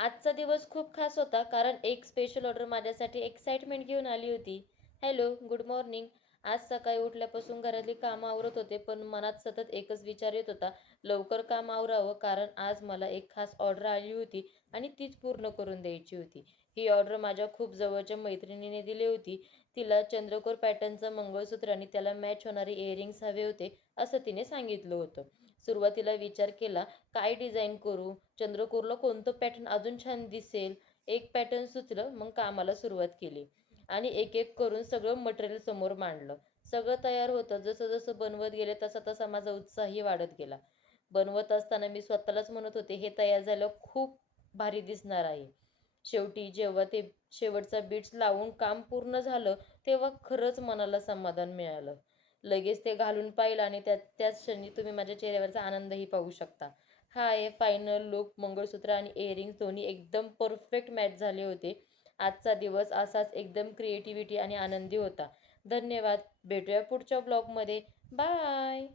आजचा दिवस खूप खास होता कारण एक स्पेशल ऑर्डर माझ्यासाठी एक्साइटमेंट घेऊन आली होती. Hello, good morning. आज सकाळी उठल्यापासून घरातली कामं आवरत होते, पण मनात सतत एकच विचार येत होता, लवकर काम आवरावं कारण आज मला एक खास ऑर्डर आली होती आणि तीच पूर्ण करून द्यायची होती. ही ऑर्डर माझ्या खूप जवळच्या मैत्रिणीने दिली होती. तिला चंद्रकोर पॅटर्नचं मंगळसूत्र आणि त्याला मॅच होणारे इयरिंग्स हवे होते, असं तिने सांगितलं होतं. सुरुवातीला विचार केला, काय डिझाईन करू? चंद्रकोरला कोणतं पॅटर्न अजून छान दिसेल? एक पॅटर्न सुचलं, मग कामाला सुरुवात केली आणि एक-एक करून सगळं मटेरियल समोर मांडलं. सगळं तयार होतं. जसं-जसं बनवत गेले तसा-तसा माझा उत्साहही वाढत गेला. बनवत असताना मी स्वतःलाच म्हणत होते, हे तयार झाल्यावर खूप भारी दिसणार आहे. शेवटी जेव्हा ते शेवटचा बीट्स लावून काम पूर्ण झालं, तेव्हा खरंच मनाला समाधान मिळालं. लगेच ते घालून पाहिलं आणि त्याच क्षणी तुम्ही माझ्या चेहऱ्यावरचा आनंदही पाहू शकता. हा आहे फायनल लूक. मंगळसूत्र आणि इयरिंग्स दोन्ही एकदम परफेक्ट मॅच झाले होते. आजचा दिवस असाच एकदम क्रिएटिव्हिटी आणि आनंदी होता. धन्यवाद. भेटूया पुढच्या ब्लॉगमध्ये. बाय.